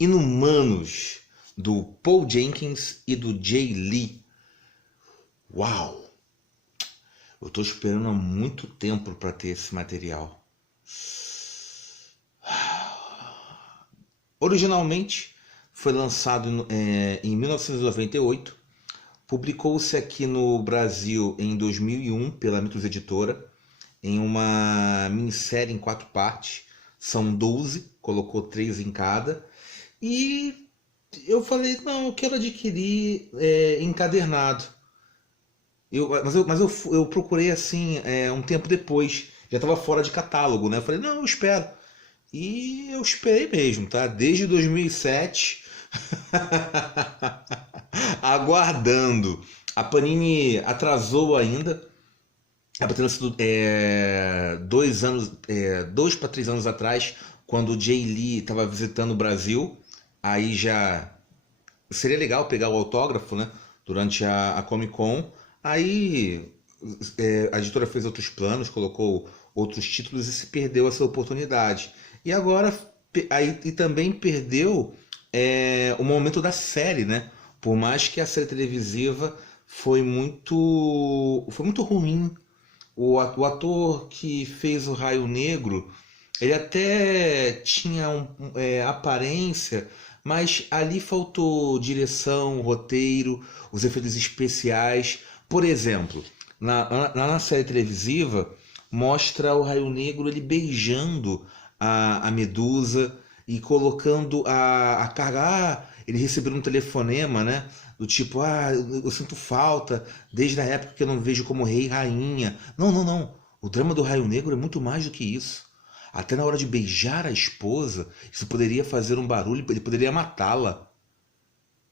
Inumanos, do Paul Jenkins e do Jay Lee. Uau! Eu estou esperando há muito tempo para ter esse material. Originalmente foi lançado em 1998, publicou-se aqui no Brasil em 2001 pela Mitos Editora, em uma minissérie em 4 partes. São 12, colocou 3 em cada. E eu falei, não, eu quero adquirir encadernado. Mas eu procurei assim um tempo depois. Já estava fora de catálogo, né? Eu falei, não, eu espero. E eu esperei mesmo, tá? Desde 2007, aguardando. A Panini atrasou ainda. Era pra ter sido 2 para 3 anos atrás, quando o Jay Lee estava visitando o Brasil. Aí já seria legal pegar o autógrafo, né? Durante a Comic Con. Aí a editora fez outros planos, colocou outros títulos e se perdeu essa oportunidade. E agora e também perdeu o momento da série, né? Por mais que a série televisiva foi muito ruim. O ator que fez o Raio Negro, ele até tinha aparência, mas ali faltou direção, roteiro, os efeitos especiais. Por exemplo, na série televisiva, mostra o Raio Negro ele beijando a Medusa e colocando a carga. Ele recebeu um telefonema, né? Do tipo, eu sinto falta desde a época que eu não vejo como rei e rainha. Não, não, não. O drama do Raio Negro é muito mais do que isso. Até na hora de beijar a esposa, isso poderia fazer um barulho, ele poderia matá-la.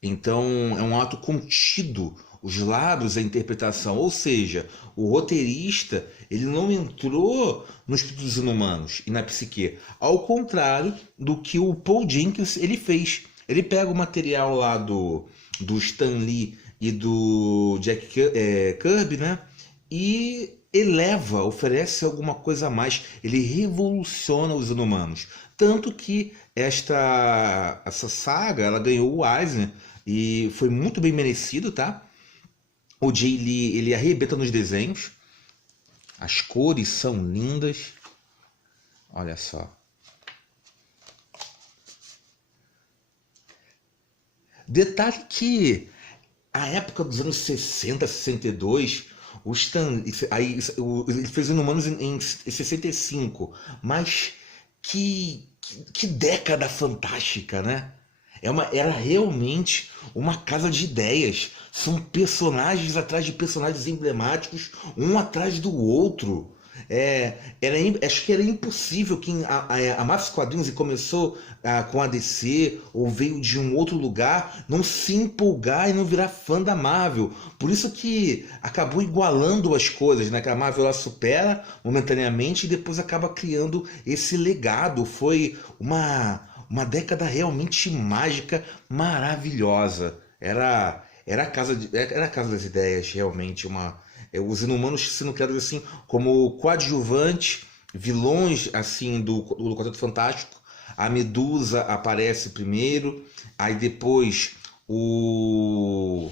Então é um ato contido, os lábios, a interpretação. Ou seja, o roteirista ele não entrou nos espíritos inumanos e na psique. Ao contrário do que o Paul Jenkins ele fez. Ele pega o material lá do Stan Lee e do Jack Kirby, né? E eleva, oferece alguma coisa a mais. Ele revoluciona os inumanos. Tanto que essa saga ela ganhou o Eisner e foi muito bem merecido, tá? O Jay Lee ele arrebenta nos desenhos. As cores são lindas. Olha só. Detalhe que a época dos anos 60, 62, o Stan, ele fez Inumanos em 65, mas que década fantástica, né? Era realmente uma casa de ideias. São personagens atrás de personagens emblemáticos, um atrás do outro. Acho que era impossível quem amasse quadrinhos e começou com a DC ou veio de um outro lugar não se empolgar e não virar fã da Marvel. Por isso que acabou igualando as coisas, né? Que a Marvel ela supera momentaneamente e depois acaba criando esse legado. Foi uma década realmente mágica, maravilhosa. Era a casa das ideias, realmente os inumanos sendo criados assim como coadjuvantes, vilões assim do Quarteto Fantástico. A Medusa aparece primeiro, aí depois o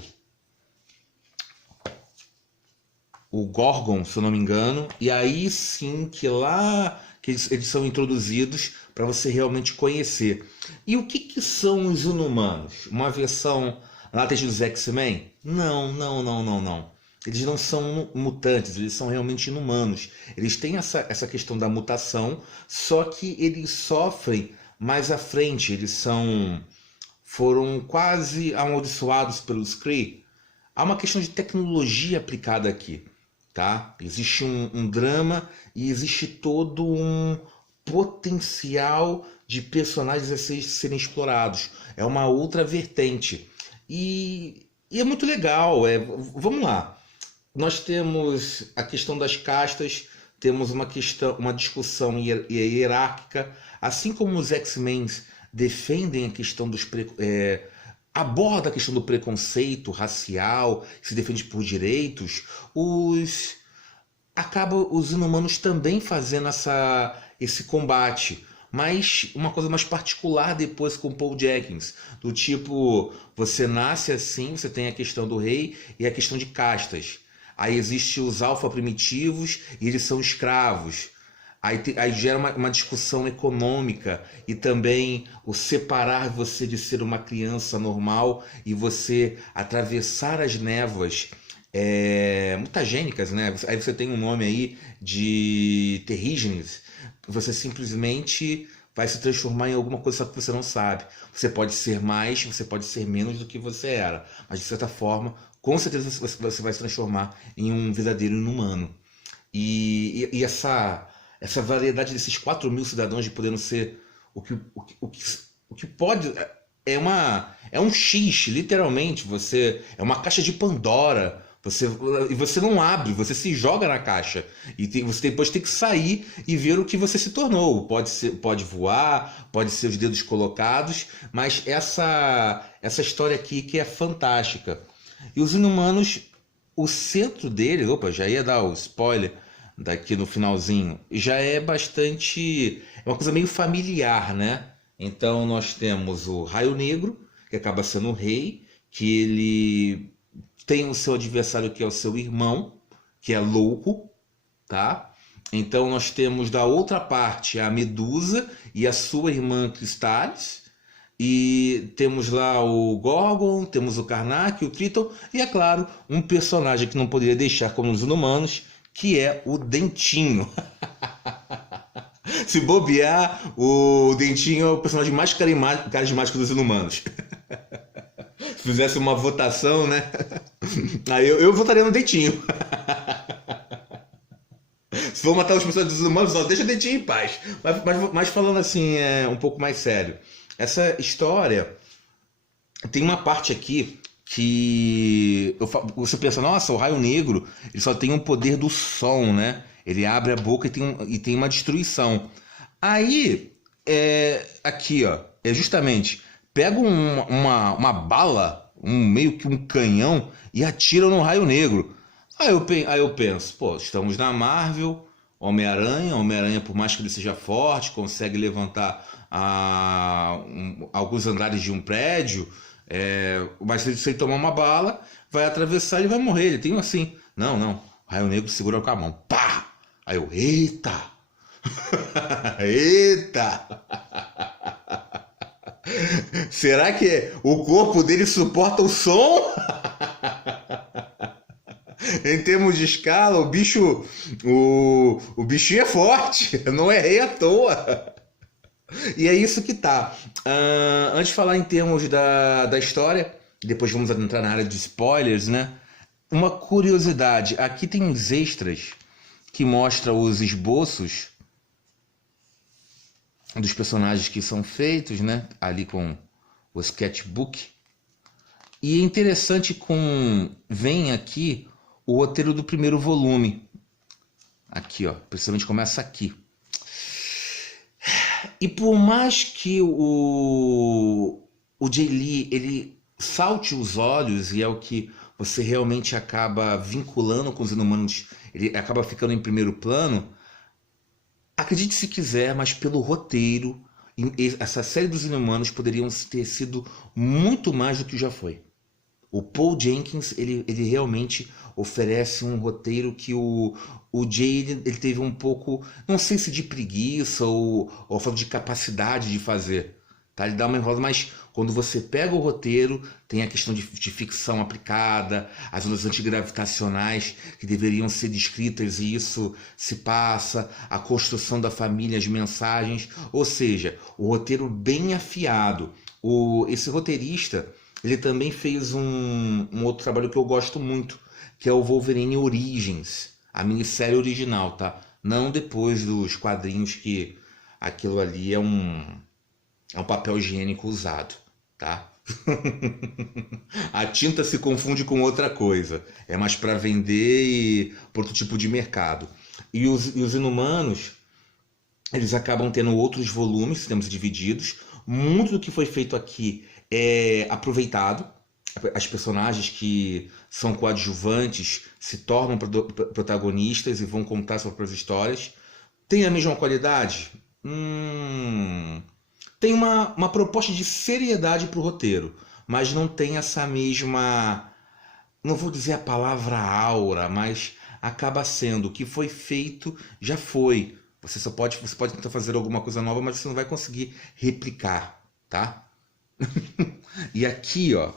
Gorgon, se eu não me engano, e aí sim que lá que eles são introduzidos para você realmente conhecer. E o que são os inumanos? Uma versão latente dos X-Men? Não, não, não, não, não. Eles não são mutantes, eles são realmente inumanos. Eles têm essa questão da mutação, só que eles sofrem mais à frente. Foram quase amaldiçoados pelos Kree. Há uma questão de tecnologia aplicada aqui, tá? Existe um drama e existe todo um potencial de personagens a serem explorados. É uma outra vertente. E é muito legal. Vamos lá. Nós temos a questão das castas, temos uma discussão hierárquica, assim como os X-Men defendem a questão aborda a questão do preconceito racial, se defende por direitos, os inumanos também fazendo esse combate. mas uma coisa mais particular depois com Paul Jenkins. Do tipo, você nasce assim, você tem a questão do rei e a questão de castas. Aí existe os alfa primitivos e eles são escravos. Aí gera uma discussão econômica e também o separar você de ser uma criança normal e você atravessar as névoas mutagênicas, né? Aí você tem um nome aí de terrígenes. Você simplesmente vai se transformar em alguma coisa só que você não sabe. Você pode ser mais, você pode ser menos do que você era, mas de certa forma, com certeza você vai se transformar em um verdadeiro inumano. E essa variedade desses 4.000 cidadãos de podendo ser o que pode. É um X, literalmente. É uma caixa de Pandora. E você não abre, você se joga na caixa. Você depois tem que sair e ver o que você se tornou. Pode voar, pode ser os dedos colocados, mas essa história aqui que é fantástica. E os inumanos, o centro deles, opa, já ia dar o spoiler daqui no finalzinho, já é bastante. É uma coisa meio familiar, né? Então nós temos o Raio Negro, que acaba sendo o rei, que ele tem o seu adversário que é o seu irmão, que é louco, tá? Então nós temos da outra parte a Medusa e a sua irmã Cristales. E temos lá o Gorgon, temos o Karnak, o Triton e, é claro, um personagem que não poderia deixar como os inumanos, que é o Dentinho. Se bobear, o Dentinho é o personagem mais carismático dos inumanos. Se fizesse uma votação, né? Aí eu votaria no Dentinho. Se for matar os personagens dos inumanos, só deixa o Dentinho em paz. Mas falando assim, um pouco mais sério. Essa história tem uma parte aqui que você pensa, nossa, o Raio Negro ele só tem um poder do som, né? Ele abre a boca e tem uma destruição. Aí, aqui, ó, justamente, pega uma bala, meio que um canhão, e atira no Raio Negro. Aí eu penso, pô, estamos na Marvel, Homem-Aranha, por mais que ele seja forte, consegue levantar alguns andares de um prédio, mas se ele tomar uma bala, vai atravessar e vai morrer. Ele tem assim, não, o Raio Negro segura com a mão, pá! Aí eu, eita! Eita! Será que o corpo dele suporta o som? Em termos de escala, o bichinho é forte, não é rei à toa. E é isso que tá. Antes de falar em termos da história, depois vamos entrar na área de spoilers, né? Uma curiosidade, aqui tem uns extras que mostram os esboços dos personagens que são feitos, né? Ali com o sketchbook. E é interessante vem aqui o roteiro do primeiro volume. Aqui, ó, principalmente começa aqui. E por mais que o Jay Lee ele salte os olhos e é o que você realmente acaba vinculando com os inumanos, ele acaba ficando em primeiro plano, acredite se quiser, mas pelo roteiro, essa série dos inumanos poderiam ter sido muito mais do que já foi. O Paul Jenkins, ele realmente oferece um roteiro que o Jay ele teve um pouco, não sei se de preguiça ou falta de capacidade de fazer. Tá? Ele dá uma enrolada, mas quando você pega o roteiro, tem a questão de ficção aplicada, as ondas antigravitacionais que deveriam ser descritas e isso se passa, a construção da família, as mensagens, ou seja, o roteiro bem afiado. Esse roteirista ele também fez um outro trabalho que eu gosto muito, que é o Wolverine Origins, a minissérie original, tá? Não depois dos quadrinhos, que aquilo ali é um papel higiênico usado, tá? A tinta se confunde com outra coisa. É mais para vender e para outro tipo de mercado. E os inumanos, eles acabam tendo outros volumes, sistemas divididos. Muito do que foi feito aqui é aproveitado. As personagens que são coadjuvantes se tornam protagonistas e vão contar suas próprias histórias. Tem a mesma qualidade? tem uma proposta de seriedade para o roteiro, mas não tem essa mesma, não vou dizer a palavra aura, mas acaba sendo o que foi feito já foi. Você pode tentar fazer alguma coisa nova, mas você não vai conseguir replicar, tá? E aqui, ó,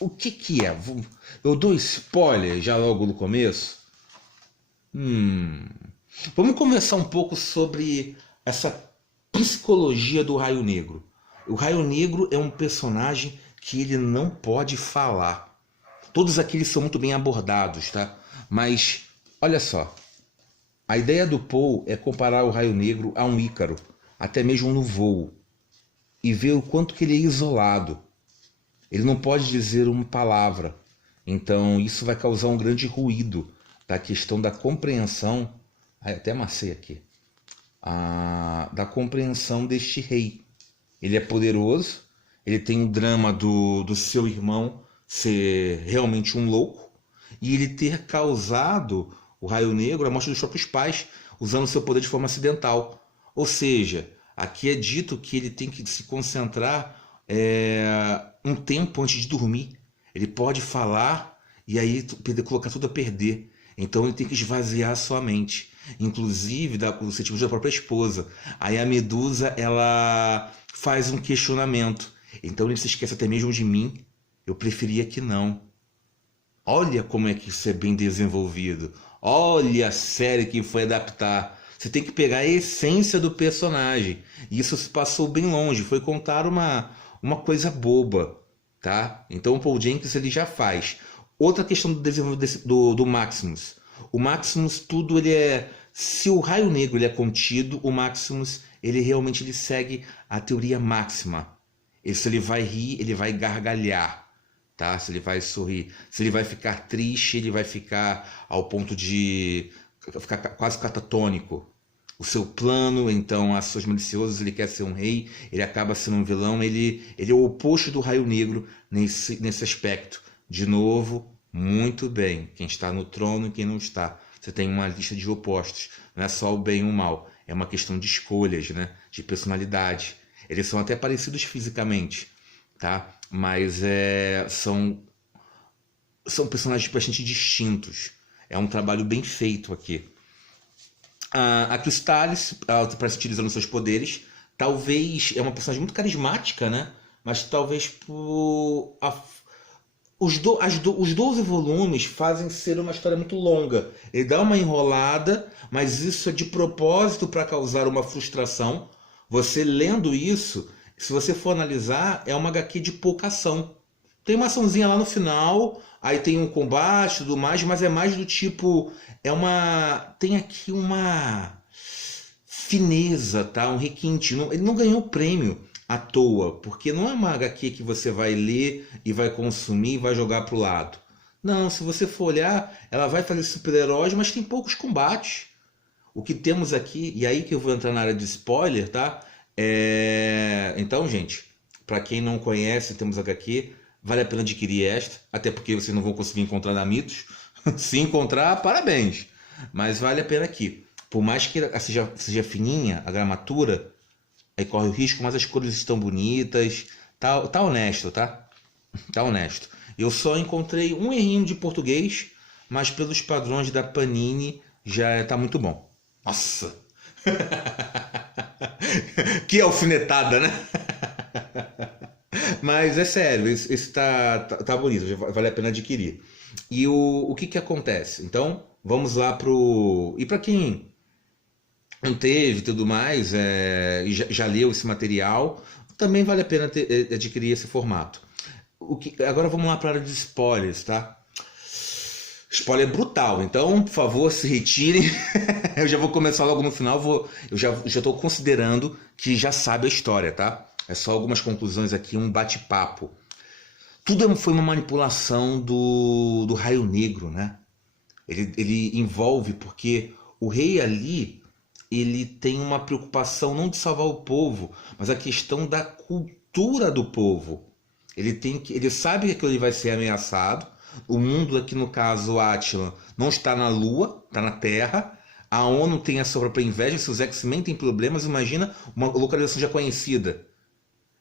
o que que é? Eu dou spoiler já logo no começo. Vamos conversar um pouco sobre essa psicologia do Raio Negro. O Raio Negro é um personagem que ele não pode falar. Todos aqueles são muito bem abordados, tá? Mas, olha só. A ideia do Poe é comparar o Raio Negro a um Ícaro, até mesmo no voo, e ver o quanto que ele é isolado. Ele não pode dizer uma palavra. Então, isso vai causar um grande ruído da questão da compreensão. Até amassei aqui. Da compreensão deste rei. Ele é poderoso, ele tem o drama do seu irmão ser realmente um louco, e ele ter causado o Raio Negro a morte dos próprios pais, usando seu poder de forma acidental. Ou seja, aqui é dito que ele tem que se concentrar um tempo antes de dormir. Ele pode falar e aí colocar tudo a perder. Então ele tem que esvaziar a sua mente, inclusive o sentimento da própria esposa. Aí a Medusa, ela faz um questionamento. Então ele se esquece até mesmo de mim. Eu preferia que não. Olha como é que isso é bem desenvolvido. Olha a série que foi adaptar. Você tem que pegar a essência do personagem. E isso se passou bem longe. Foi contar uma coisa boba, tá? Então o Paul Jenkins ele já faz. Outra questão do desenvolvimento do Maximus. O Maximus, tudo ele é... Se o Raio Negro ele é contido, o Maximus ele realmente ele segue a teoria máxima. Se ele vai rir, ele vai gargalhar. Tá? Se ele vai sorrir, se ele vai ficar triste, ele vai ficar ao ponto de ficar quase catatônico. O seu plano, então, as suas maliciosas, ele quer ser um rei, ele acaba sendo um vilão, ele é o oposto do Raio Negro nesse aspecto. De novo, muito bem, quem está no trono e quem não está. Você tem uma lista de opostos, não é só o bem e o mal, é uma questão de escolhas, né? De personalidade. Eles são até parecidos fisicamente, tá? Mas são personagens bastante distintos. É um trabalho bem feito aqui. A Crystalis parece utilizando seus poderes. Talvez é uma personagem muito carismática, né? Mas talvez os 12 volumes fazem ser uma história muito longa. Ele dá uma enrolada, mas isso é de propósito para causar uma frustração. Você lendo isso, se você for analisar, é uma HQ de pouca ação. Tem uma açãozinha lá no final, aí tem um combate e tudo mais, mas é mais do tipo... Tem aqui uma fineza, tá? Um requinte. Ele não ganhou prêmio à toa, porque não é uma HQ que você vai ler e vai consumir e vai jogar pro lado. Não, se você for olhar, ela vai fazer super-heróis, mas tem poucos combates. O que temos aqui, e aí que eu vou entrar na área de spoiler, tá? Então, gente, para quem não conhece, temos HQ, vale a pena adquirir esta, até porque vocês não vão conseguir encontrar na Mitos. Se encontrar, parabéns. Mas vale a pena aqui. Por mais que seja fininha a gramatura, aí corre o risco, mas as cores estão bonitas. Tá honesto, tá? Tá honesto. Eu só encontrei um errinho de português, mas pelos padrões da Panini já tá muito bom. Nossa! Que alfinetada, né? Mas é sério, esse tá bonito, vale a pena adquirir. E o que acontece? Então, vamos lá pro... E para quem não teve tudo mais, e já leu esse material, também vale a pena adquirir esse formato. Agora vamos lá para a área de spoilers, tá? Spoiler brutal, então, por favor, se retirem. Eu já vou começar logo no final, eu já estou considerando que já sabe a história, tá? É só algumas conclusões aqui, um bate-papo. Tudo foi uma manipulação do Raio Negro, né? Ele envolve, porque o rei ali, ele tem uma preocupação não de salvar o povo, mas a questão da cultura do povo. Ele sabe que ele vai ser ameaçado. O mundo aqui, no caso, Attilan, não está na Lua, está na Terra. A ONU tem a sua própria inveja, se os X-Men têm problemas, imagina uma localização já conhecida.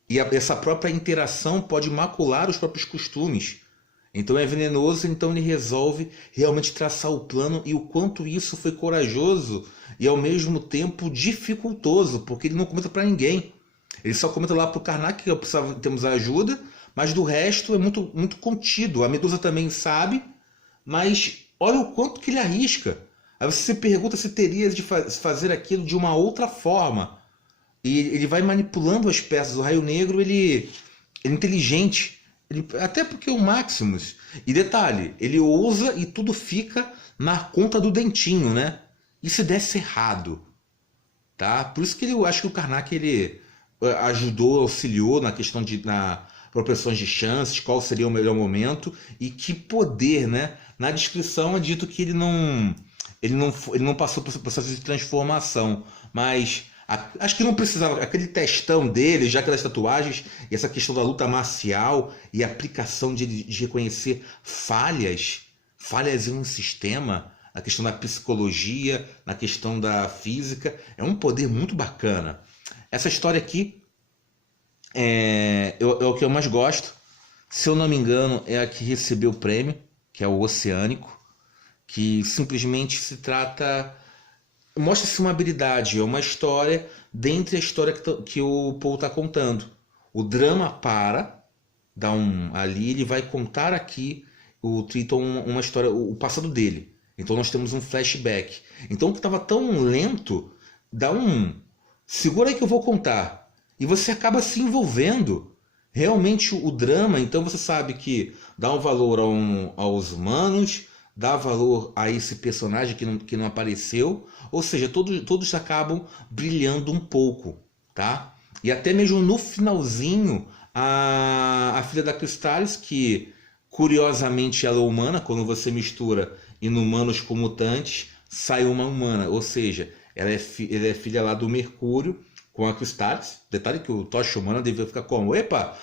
E essa própria interação pode macular os próprios costumes. Então é venenoso, então ele resolve realmente traçar o plano, e o quanto isso foi corajoso e ao mesmo tempo dificultoso, porque ele não comenta para ninguém. Ele só comenta lá pro Karnak que temos ajuda, mas do resto é muito, muito contido. A Medusa também sabe, mas olha o quanto que ele arrisca. Aí você se pergunta se teria de fazer aquilo de uma outra forma. E ele vai manipulando as peças. O Raio Negro, ele é inteligente. Até porque o Maximus... E detalhe, ele ousa e tudo fica na conta do dentinho, né? E se desse errado? Tá? Por isso que eu acho que o Karnak, ele ajudou, auxiliou na questão na proporções de chances, qual seria o melhor momento e que poder, né? Na descrição é dito que ele não passou por esse processo de transformação, mas acho que não precisava. Aquele testão dele, já aquelas tatuagens e essa questão da luta marcial e a aplicação de reconhecer falhas em um sistema, a questão da psicologia, na questão da física, é um poder muito bacana. Essa história aqui é o que eu mais gosto. Se eu não me engano, é a que recebeu o prêmio, que é o Oceânico, que simplesmente se trata... Mostra-se uma habilidade, é uma história dentre a história que o Paul está contando. O drama dá ali, ele vai contar aqui, o Triton, uma história, o passado dele. Então nós temos um flashback. Então o que estava tão lento, dá segura aí que eu vou contar. E você acaba se envolvendo. Realmente o drama, então você sabe que dá um valor aos humanos, dá valor a esse personagem que não apareceu, ou seja, todos acabam brilhando um pouco, tá? E até mesmo no finalzinho, a filha da Crystallis, que curiosamente ela é humana, quando você mistura inumanos com mutantes, sai uma humana, ou seja, ela é filha lá do Mercúrio, com a Crystallis. Detalhe que o Tocha Humana devia ficar como? Epa!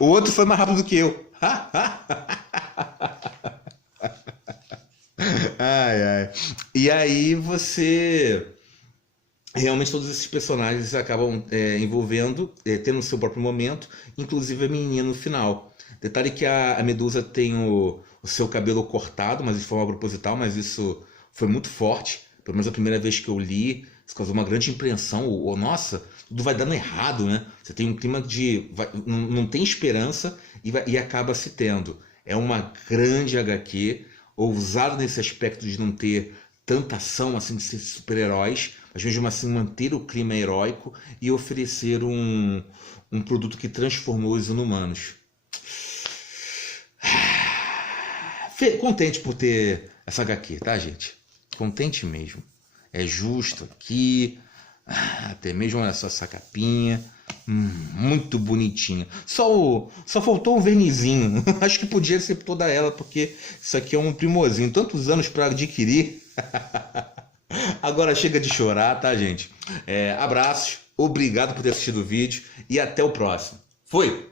O outro foi mais rápido que eu. Ai, ai. E aí você... Realmente todos esses personagens acabam envolvendo, tendo o seu próprio momento, inclusive a menininha no final. Detalhe que a Medusa tem o seu cabelo cortado, mas de forma proposital, mas isso foi muito forte. Pelo menos a primeira vez que eu li, isso causou uma grande impressão. Nossa, tudo vai dando errado, né? Você tem um clima não tem esperança e acaba se tendo. É uma grande HQ, ousada nesse aspecto de não ter tanta ação assim de ser super-heróis, mas mesmo assim manter o clima heróico e oferecer um produto que transformou os inumanos. Contente por ter essa HQ, tá, gente? Contente mesmo. É justo aqui. Até mesmo, olha só essa capinha. Muito bonitinha. Só faltou um vernizinho. Acho que podia ser toda ela, porque isso aqui é um primorzinho. Tantos anos para adquirir. Agora chega de chorar, tá, gente? Abraços. Obrigado por ter assistido o vídeo. E até o próximo. Fui!